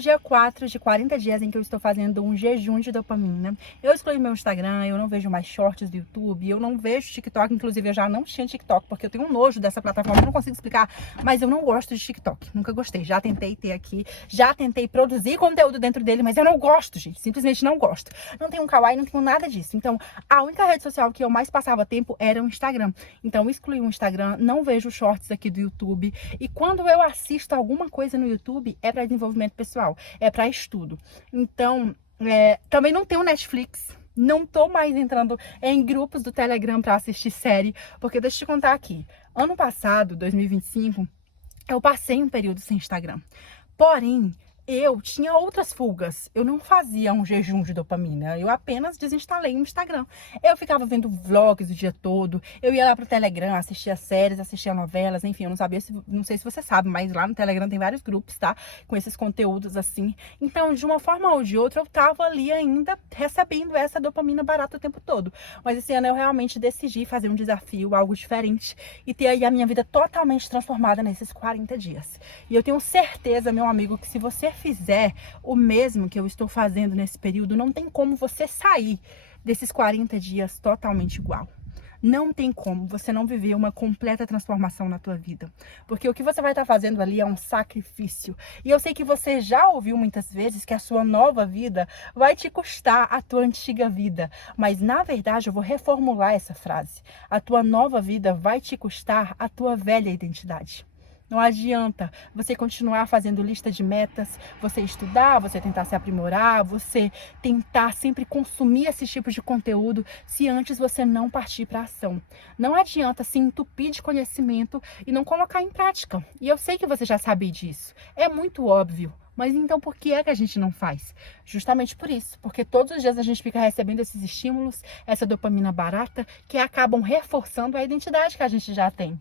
o dia 4 de 40 dias em que eu estou fazendo um jejum de dopamina. Eu excluí meu Instagram, eu não vejo mais shorts do YouTube, eu não vejo TikTok, inclusive eu já não tinha TikTok, porque eu tenho um nojo dessa plataforma, eu não consigo explicar, mas eu não gosto de TikTok, nunca gostei. Já tentei ter aqui, já tentei produzir conteúdo dentro dele, mas eu não gosto, gente, simplesmente não gosto. Não tenho um kawaii, não tenho nada disso. Então, a única rede social que eu mais passava tempo era o Instagram. Então, eu excluí o Instagram, não vejo shorts aqui do YouTube, e quando eu assisto alguma coisa no YouTube, é para desenvolvimento pessoal, é para estudo. Então, também não tenho Netflix, não tô mais entrando em grupos do Telegram para assistir série, porque deixa eu te contar aqui, ano passado, 2025, eu passei um período sem Instagram. Porém, eu tinha outras fugas. Eu não fazia um jejum de dopamina. Eu apenas desinstalei o Instagram. Eu ficava vendo vlogs o dia todo. Eu ia lá pro Telegram, assistia séries, assistia novelas, enfim, eu não sabia não sei se você sabe, mas lá no Telegram tem vários grupos, tá? Com esses conteúdos assim. Então, de uma forma ou de outra, eu tava ali ainda recebendo essa dopamina barata o tempo todo. Mas esse ano eu realmente decidi fazer um desafio, algo diferente, e ter aí a minha vida totalmente transformada nesses 40 dias. E eu tenho certeza, meu amigo, que se você fizer o mesmo que eu estou fazendo nesse período, não tem como você sair desses 40 dias totalmente igual. Não tem como você não viver uma completa transformação na tua vida. Porque o que você vai estar fazendo ali é um sacrifício. E eu sei que você já ouviu muitas vezes que a sua nova vida vai te custar a tua antiga vida. Mas na verdade eu vou reformular essa frase. A tua nova vida vai te custar a tua velha identidade. Não adianta você continuar fazendo lista de metas, você estudar, você tentar se aprimorar, você tentar sempre consumir esse tipo de conteúdo, se antes você não partir para a ação. Não adianta se entupir de conhecimento e não colocar em prática. E eu sei que você já sabe disso. É muito óbvio. Mas então por que é que a gente não faz? Justamente por isso, porque todos os dias a gente fica recebendo esses estímulos, essa dopamina barata, que acabam reforçando a identidade que a gente já tem.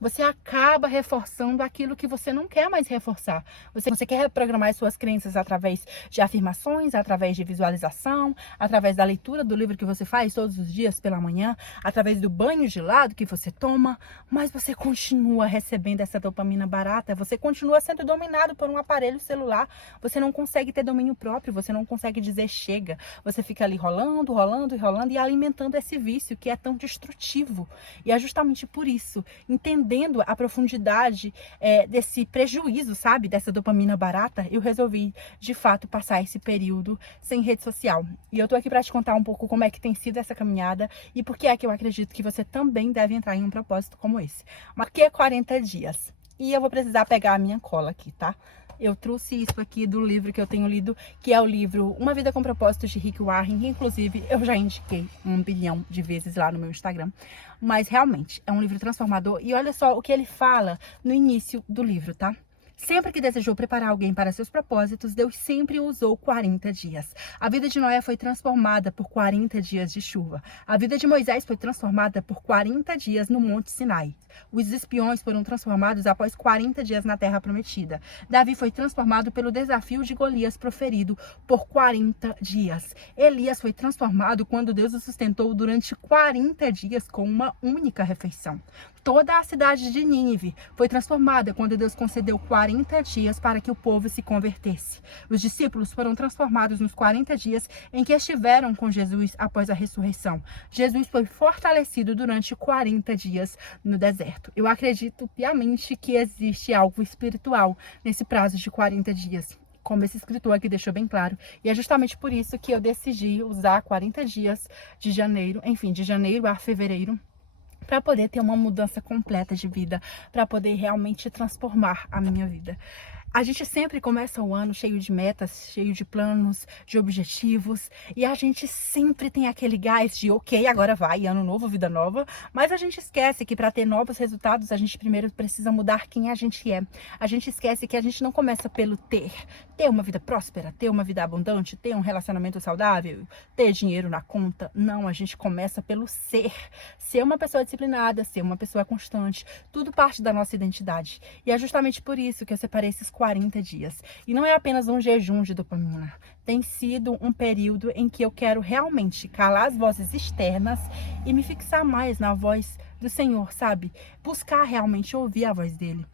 Você acaba reforçando aquilo que você não quer mais reforçar. Você quer reprogramar as suas crenças através de afirmações, através de visualização, através da leitura do livro que você faz todos os dias pela manhã, através do banho gelado que você toma, mas você continua recebendo essa dopamina barata, você continua sendo dominado por um aparelho celular, você não consegue ter domínio próprio, você não consegue dizer chega, você fica ali rolando, rolando e rolando e alimentando esse vício que é tão destrutivo. E é justamente por isso, entendendo a profundidade desse prejuízo, sabe, dessa dopamina barata, eu resolvi, de fato, passar esse período sem rede social. E eu tô aqui para te contar um pouco como é que tem sido essa caminhada e por que é que eu acredito que você também deve entrar em um propósito como esse. Marquei 40 dias e eu vou precisar pegar a minha cola aqui, tá? Eu trouxe isso aqui do livro que eu tenho lido, que é o livro Uma Vida com Propósitos, de Rick Warren, que inclusive eu já indiquei 1 bilhão de vezes lá no meu Instagram. Mas realmente é um livro transformador e olha só o que ele fala no início do livro, tá? Sempre que desejou preparar alguém para seus propósitos, Deus sempre usou 40 dias. A vida de Noé foi transformada por 40 dias de chuva. A vida de Moisés foi transformada por 40 dias no Monte Sinai. Os espiões foram transformados após 40 dias na Terra Prometida. Davi foi transformado pelo desafio de Golias proferido por 40 dias. Elias foi transformado quando Deus o sustentou durante 40 dias com uma única refeição. Toda a cidade de Nínive foi transformada quando Deus concedeu 40 dias para que o povo se convertesse. Os discípulos foram transformados nos 40 dias em que estiveram com Jesus após a ressurreição. Jesus foi fortalecido durante 40 dias no deserto. Eu acredito piamente que existe algo espiritual nesse prazo de 40 dias, como esse escritor aqui deixou bem claro. E é justamente por isso que eu decidi usar 40 dias de janeiro, enfim, de janeiro a fevereiro, para poder ter uma mudança completa de vida, para poder realmente transformar a minha vida. A gente sempre começa o ano cheio de metas, cheio de planos, de objetivos, e a gente sempre tem aquele gás de ok, agora vai, ano novo, vida nova, mas a gente esquece que para ter novos resultados a gente primeiro precisa mudar quem a gente é. A gente esquece que a gente não começa pelo ter uma vida próspera, ter uma vida abundante, ter um relacionamento saudável, ter dinheiro na conta. Não, a gente começa pelo ser uma pessoa disciplinada, ser uma pessoa constante, tudo parte da nossa identidade. E é justamente por isso que eu separei esses 40 dias. E não é apenas um jejum de dopamina. Tem sido um período em que eu quero realmente calar as vozes externas e me fixar mais na voz do Senhor, sabe? Buscar realmente ouvir a voz dele.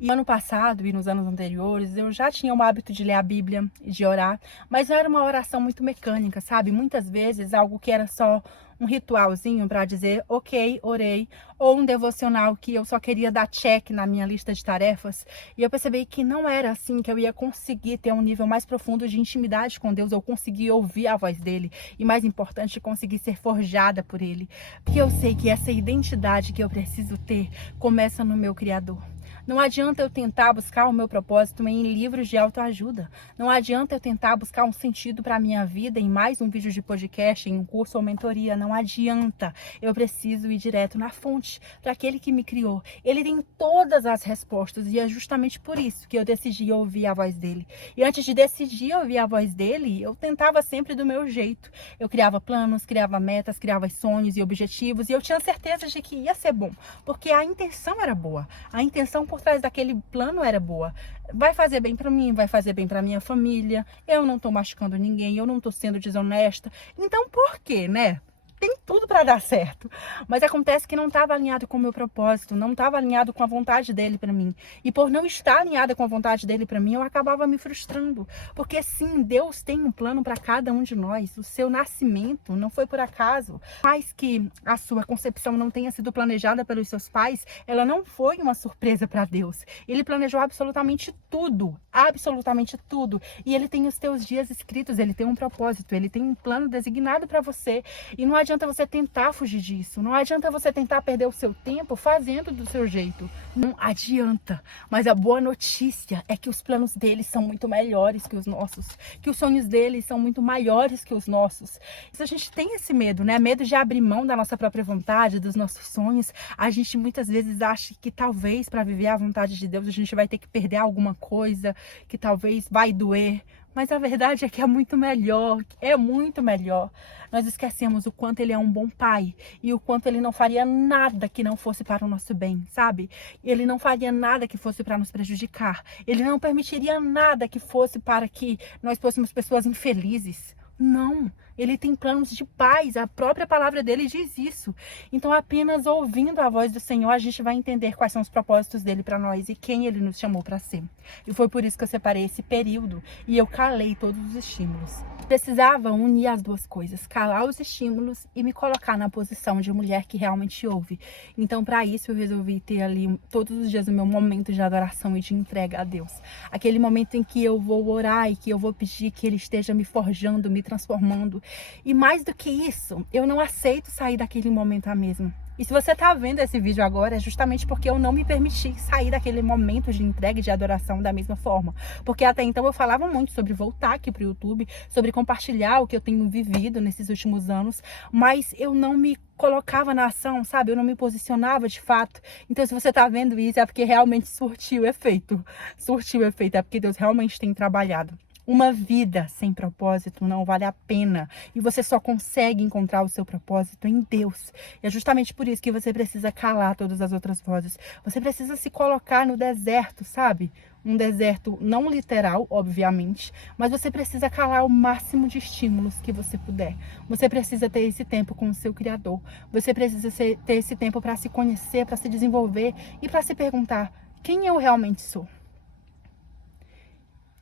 E ano passado e nos anos anteriores, eu já tinha o hábito de ler a Bíblia e de orar, mas não era uma oração muito mecânica, sabe? Muitas vezes algo que era só um ritualzinho para dizer, ok, orei, ou um devocional que eu só queria dar check na minha lista de tarefas. E eu percebi que não era assim que eu ia conseguir ter um nível mais profundo de intimidade com Deus, ou conseguir ouvir a voz dele, e mais importante, conseguir ser forjada por ele. Porque eu sei que essa identidade que eu preciso ter começa no meu Criador. Não adianta eu tentar buscar o meu propósito em livros de autoajuda. Não adianta eu tentar buscar um sentido para a minha vida em mais um vídeo de podcast, em um curso ou mentoria. Não adianta. Eu preciso ir direto na fonte, para aquele que me criou. Ele tem todas as respostas e é justamente por isso que eu decidi ouvir a voz dele. E antes de decidir ouvir a voz dele, eu tentava sempre do meu jeito. Eu criava planos, criava metas, criava sonhos e objetivos, e eu tinha certeza de que ia ser bom, porque a intenção era boa. A intenção por trás daquele plano era boa. Vai fazer bem para mim, vai fazer bem para minha família. Eu não tô machucando ninguém, eu não tô sendo desonesta. Então, por quê, né? Tem tudo para dar certo, mas acontece que não estava alinhado com o meu propósito, não estava alinhado com a vontade dele para mim. E por não estar alinhada com a vontade dele para mim, eu acabava me frustrando. Porque sim, Deus tem um plano para cada um de nós. O seu nascimento não foi por acaso. Mais que a sua concepção não tenha sido planejada pelos seus pais, ela não foi uma surpresa para Deus. Ele planejou absolutamente tudo, absolutamente tudo. E ele tem os teus dias escritos, ele tem um propósito, ele tem um plano designado para você. E não adianta você tentar fugir disso. Não adianta você tentar perder o seu tempo fazendo do seu jeito. Não adianta. Mas a boa notícia é que os planos deles são muito melhores que os nossos. Que os sonhos deles são muito maiores que os nossos. Se a gente tem esse medo, né? Medo de abrir mão da nossa própria vontade, dos nossos sonhos, a gente muitas vezes acha que talvez para viver a vontade de Deus a gente vai ter que perder alguma coisa, que talvez vai doer. Mas a verdade é que é muito melhor, é muito melhor. Nós esquecemos o quanto ele é um bom pai e o quanto ele não faria nada que não fosse para o nosso bem, sabe? Ele não faria nada que fosse para nos prejudicar. Ele não permitiria nada que fosse para que nós fôssemos pessoas infelizes. Não, ele tem planos de paz, a própria palavra dele diz isso. Então apenas ouvindo a voz do Senhor a gente vai entender quais são os propósitos dele para nós e quem ele nos chamou para ser. E foi por isso que eu separei esse período e eu calei todos os estímulos. Precisava unir as duas coisas, calar os estímulos e me colocar na posição de mulher que realmente ouve. Então para isso eu resolvi ter ali todos os dias o meu momento de adoração e de entrega a Deus. Aquele momento em que eu vou orar e que eu vou pedir que ele esteja me forjando, me transformando. E mais do que isso, eu não aceito sair daquele momento a mesma. E se você tá vendo esse vídeo agora, é justamente porque eu não me permiti sair daquele momento de entrega e de adoração da mesma forma. Porque até então eu falava muito sobre voltar aqui pro YouTube, sobre compartilhar o que eu tenho vivido nesses últimos anos, mas eu não me colocava na ação, sabe? Eu não me posicionava de fato. Então se você tá vendo isso, é porque realmente surtiu efeito. Surtiu efeito, é porque Deus realmente tem trabalhado. Uma vida sem propósito não vale a pena. E você só consegue encontrar o seu propósito em Deus. E é justamente por isso que você precisa calar todas as outras vozes. Você precisa se colocar no deserto, sabe? Um deserto não literal, obviamente, mas você precisa calar o máximo de estímulos que você puder. Você precisa ter esse tempo com o seu Criador. Você precisa ter esse tempo para se conhecer, para se desenvolver e para se perguntar: quem eu realmente sou?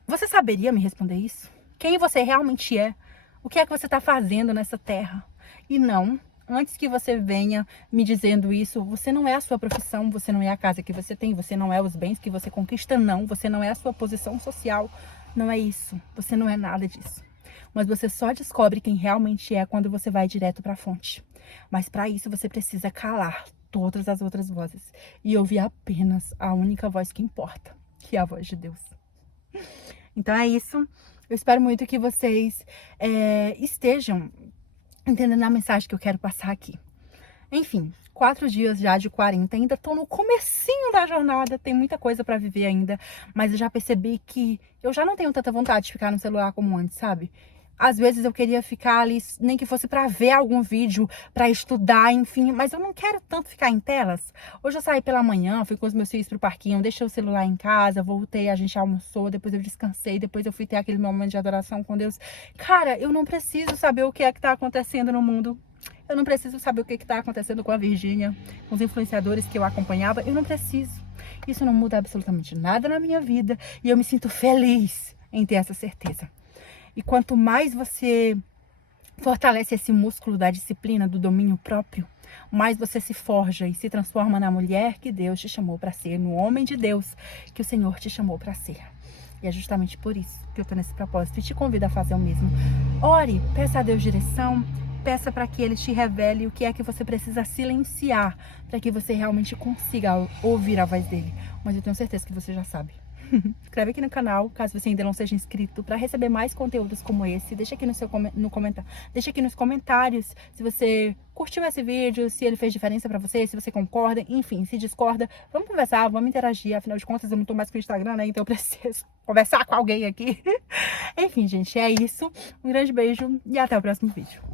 Você saberia me responder isso? Quem você realmente é? O que é que você está fazendo nessa terra? E não, antes que você venha me dizendo isso, você não é a sua profissão, você não é a casa que você tem, você não é os bens que você conquista, não. Você não é a sua posição social, não é isso. Você não é nada disso. Mas você só descobre quem realmente é quando você vai direto para a fonte. Mas para isso você precisa calar todas as outras vozes e ouvir apenas a única voz que importa, que é a voz de Deus. Então é isso. Eu espero muito que vocês estejam entendendo a mensagem que eu quero passar aqui. Enfim, 4 dias já de 40, ainda tô no comecinho da jornada, tem muita coisa pra viver ainda, mas eu já percebi que eu já não tenho tanta vontade de ficar no celular como antes, sabe? Às vezes eu queria ficar ali, nem que fosse para ver algum vídeo, para estudar, enfim, mas eu não quero tanto ficar em telas. Hoje eu saí pela manhã, fui com os meus filhos pro parquinho, deixei o celular em casa, voltei, a gente almoçou, depois eu descansei, depois eu fui ter aquele momento de adoração com Deus. Cara, eu não preciso saber o que é que tá acontecendo no mundo. Eu não preciso saber o que está acontecendo com a Virgínia, com os influenciadores que eu acompanhava. Eu não preciso. Isso não muda absolutamente nada na minha vida e eu me sinto feliz em ter essa certeza. E quanto mais você fortalece esse músculo da disciplina, do domínio próprio, mais você se forja e se transforma na mulher que Deus te chamou para ser, no homem de Deus que o Senhor te chamou para ser. E é justamente por isso que eu tô nesse propósito e te convido a fazer o mesmo. Ore, peça a Deus direção, peça para que Ele te revele o que é que você precisa silenciar, para que você realmente consiga ouvir a voz dele. Mas eu tenho certeza que você já sabe. Inscreve aqui no canal, caso você ainda não seja inscrito, para receber mais conteúdos como esse. Deixa aqui deixa aqui nos comentários se você curtiu esse vídeo, se ele fez diferença para você, se você concorda, enfim, se discorda. Vamos conversar, vamos interagir. Afinal de contas, eu não tô mais com o Instagram, né? Então eu preciso conversar com alguém aqui. Enfim, gente, é isso. Um grande beijo e até o próximo vídeo.